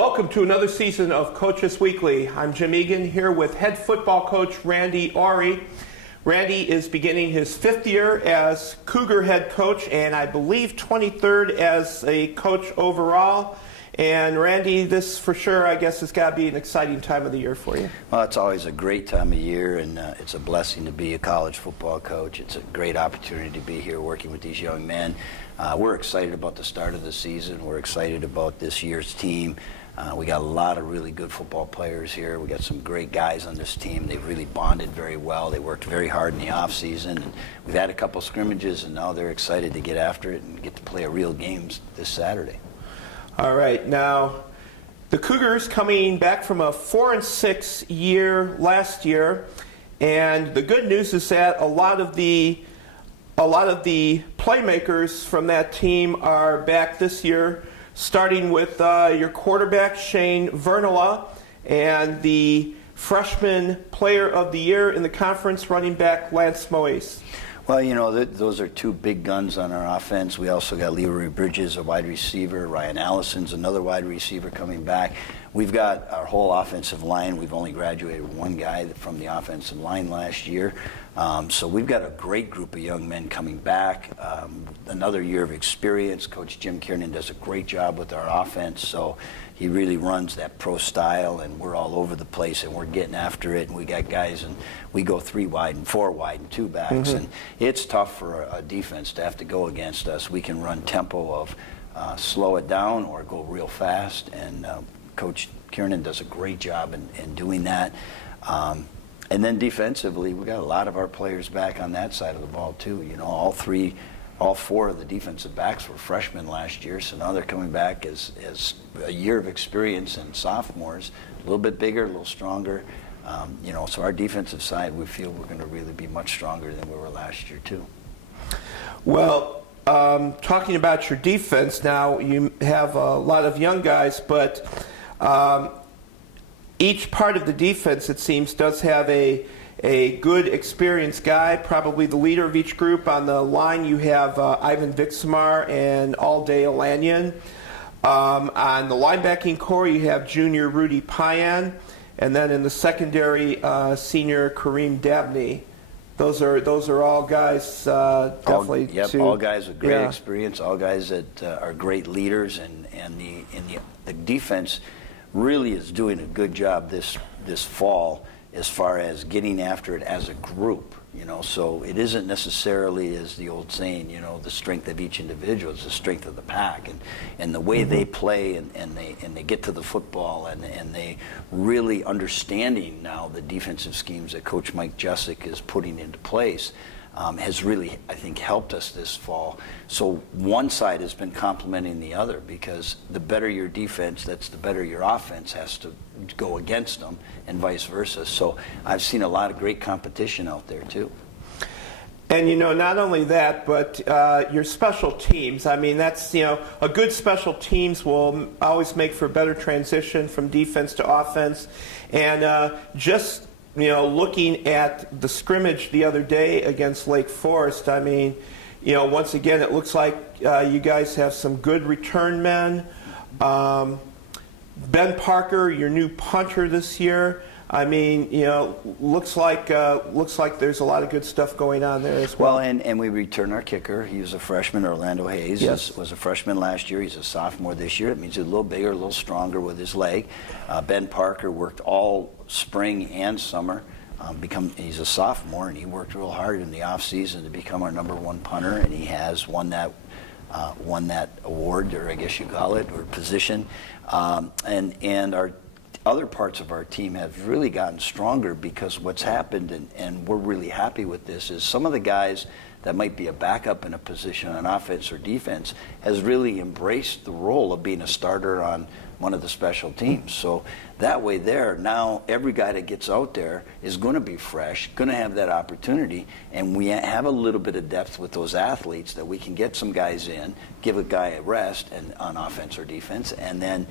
Welcome to another season of Coaches Weekly. I'm Jim Egan here with head football coach Randy Ori. Randy is beginning his 5th year as Cougar head coach and I believe 23rd as a coach overall. And Randy, this for sure I guess has got to be an exciting time of the year for you. Well, it's always a great time of year, and it's a blessing to be a college football coach. It's a great opportunity to be here working with these young men. We're excited about the start of the season. We're excited about this year's team. We got a lot of really good football players here. We got some great guys on this team. They've really bonded very well. They worked very hard in the off season, and we've had a couple scrimmages, and now they're excited to get after it and get to play a real game this Saturday. All right, now the Cougars coming back from a 4-6 year last year, and the good news is that a lot of the playmakers from that team are back this year, starting with your quarterback Shane Vernola and the freshman player of the year in the conference, running back Lance Moise. Well, you know, those are two big guns on our offense. We also got Leroy Bridges, a wide receiver. Ryan Allison's another wide receiver coming back. We've got our whole offensive line. We've only graduated one guy from the offensive line last year. So we've got a great group of young men coming back. Another year of experience. Coach Jim Kiernan does a great job with our offense. So he really runs that pro style, and we're all over the place, and we're getting after it. And we got guys, and we go 3 wide and 4 wide and 2 backs. And it's tough for a defense to have to go against us. We can run tempo of slow it down or go real fast. And Coach Kiernan does a great job in doing that. And then defensively, we got a lot of our players back on that side of the ball too. You know, all 4 of the defensive backs were freshmen last year, so now they're coming back as a year of experience and sophomores, a little bit bigger, a little stronger. You know, so our defensive side, we feel we're going to really be much stronger than we were last year too. Well, talking about your defense now, you have a lot of young guys, but each part of the defense, it seems, does have a good, experienced guy, probably the leader of each group. On the line, you have Ivan Vixamar and Alday Alanian. On the linebacking core, you have junior Rudy Payan, and then in the secondary, senior Kareem Dabney. Those are all guys definitely. All guys with great experience, all guys that are great leaders, and the defense really is doing a good job this fall as far as getting after it as a group, you know. So it isn't necessarily, as the old saying, you know, the strength of each individual, it's the strength of the pack, and the way they play and they get to the football and they really understanding now the defensive schemes that Coach Mike Jussick is putting into place has really, I think, helped us this fall. So one side has been complementing the other, because the better your defense, that's the better your offense has to go against them, and vice versa. So I've seen a lot of great competition out there too. And, you know, not only that, but your special teams. I mean, that's, you know, a good special teams will always make for a better transition from defense to offense. And just, you know, looking at the scrimmage the other day against Lake Forest, I mean, you know, once again, it looks like you guys have some good return men. Ben Parker, your new punter this year. I mean, you know, looks like there's a lot of good stuff going on there as well. Well, and we return our kicker. He was a freshman. Orlando Hayes was a freshman last year. He's a sophomore this year. It means he's a little bigger, a little stronger with his leg. Ben Parker worked all spring and summer. He's a sophomore, and he worked real hard in the off season to become our #1 punter, and he has won that award, or I guess you call it, or position. And our other parts of our team have really gotten stronger, because what's happened, and we're really happy with this, is some of the guys that might be a backup in a position on offense or defense has really embraced the role of being a starter on one of the special teams. So that way now every guy that gets out there is going to be fresh, going to have that opportunity, and we have a little bit of depth with those athletes that we can get some guys in, give a guy a rest and on offense or defense, and then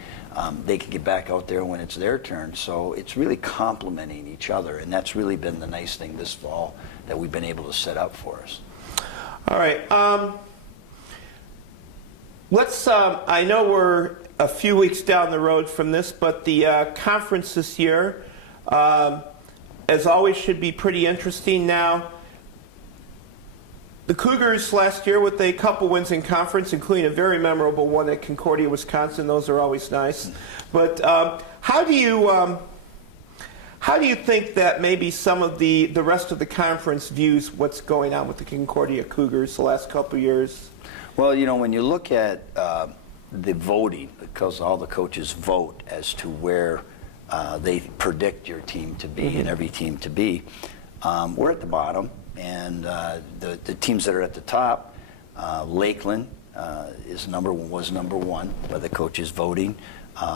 they can get back out there when it's their turn. So it's really complementing each other, and that's really been the nice thing this fall that we've been able to set up for us. All right. Let's. I know we're a few weeks down the road from this, but the conference this year, as always, should be pretty interesting. Now, the Cougars last year with a couple wins in conference, including a very memorable one at Concordia, Wisconsin. Those are always nice. But how do you think that maybe some of the rest of the conference views what's going on with the Concordia Cougars the last couple of years? Well, you know, when you look at the voting, because all the coaches vote as to where they predict your team to be and every team to be, we're at the bottom. And the teams that are at the top, Lakeland was number one by the coaches voting.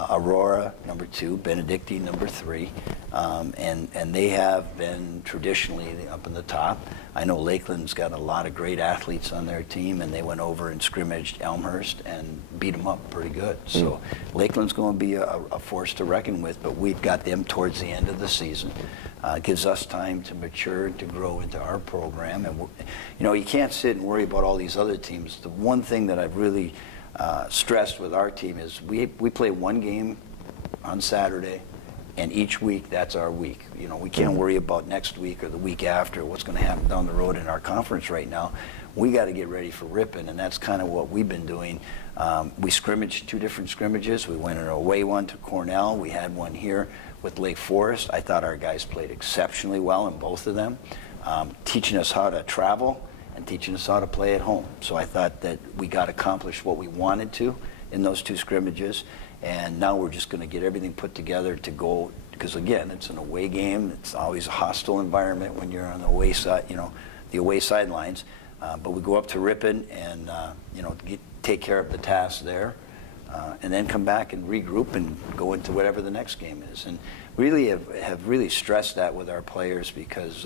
Aurora, number 2, Benedictine, number 3, and they have been traditionally up in the top. I know Lakeland's got a lot of great athletes on their team, and they went over and scrimmaged Elmhurst and beat them up pretty good. So Lakeland's going to be a force to reckon with, but we've got them towards the end of the season. It gives us time to mature and to grow into our program. And you know, you can't sit and worry about all these other teams. The one thing that I've really stressed with our team is we play one game on Saturday, and each week that's our week. You know, we can't worry about next week or the week after what's going to happen down the road in our conference right now. We got to get ready for Ripon, and that's kind of what we've been doing. We scrimmaged 2 different scrimmages. We went an away one to Cornell. We had one here with Lake Forest. I thought our guys played exceptionally well in both of them, teaching us how to travel and teaching us how to play at home. So I thought that we got accomplished what we wanted to in those 2 scrimmages, and now we're just going to get everything put together to go, because again, it's an away game. It's always a hostile environment when you're on the away side, you know, the away sidelines. But we go up to Ripon and you know, take care of the tasks there, and then come back and regroup and go into whatever the next game is. And really have really stressed that with our players, because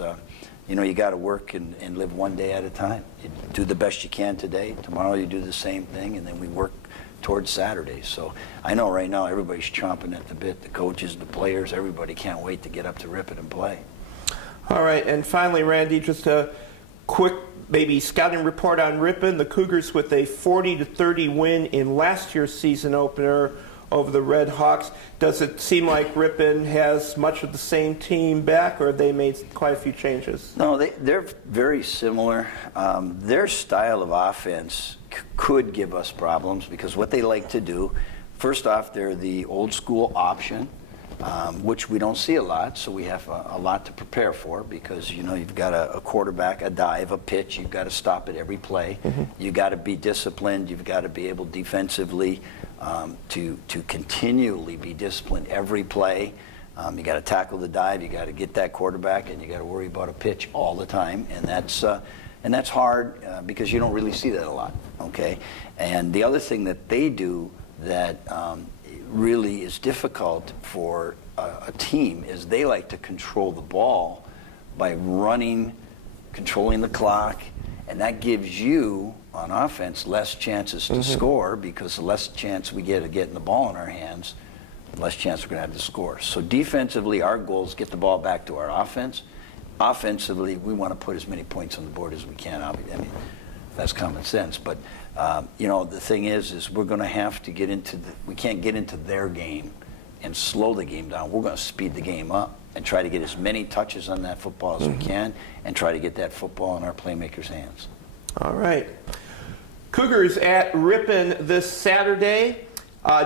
you know, you got to work and live one day at a time. You do the best you can today. Tomorrow you do the same thing, and then we work towards Saturday. So I know right now everybody's chomping at the bit. The coaches, the players, everybody can't wait to get up to Ripon and play. All right, and finally, Randy, just a quick maybe scouting report on Ripon. The Cougars with a 40-30 win in last year's season opener over the Red Hawks. Does it seem like Ripon has much of the same team back, or have they made quite a few changes? No, they're very similar. Their style of offense could give us problems, because what they like to do, first off, they're the old school option, which we don't see a lot, so we have a lot to prepare for, because you know, you've got a quarterback, a dive, a pitch. You've got to stop at every play. You've got to be disciplined. You've got to be able defensively to continually be disciplined every play. You got to tackle the dive. You got to get that quarterback, and you got to worry about a pitch all the time, and that's hard because you don't really see that a lot. Okay, and the other thing that they do that really is difficult for a team is they like to control the ball by running, controlling the clock, and that gives you on offense less chances to score, because the less chance we get of getting the ball in our hands, the less chance we're going to have to score. So defensively, our goal is get the ball back to our offense. Offensively, we want to put as many points on the board as we can. I mean, that's common sense, but you know, the thing is we're going to have to get into we can't get into their game and slow the game down. We're going to speed the game up and try to get as many touches on that football as we can, and try to get that football in our playmakers' hands. All right. Cougars at Ripon this Saturday.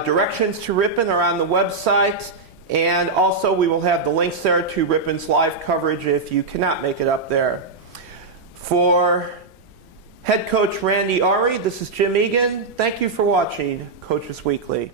Directions to Ripon are on the website, and also we will have the links there to Ripon's live coverage if you cannot make it up there. For head coach Randy Ari, this is Jim Egan. Thank you for watching Coaches Weekly.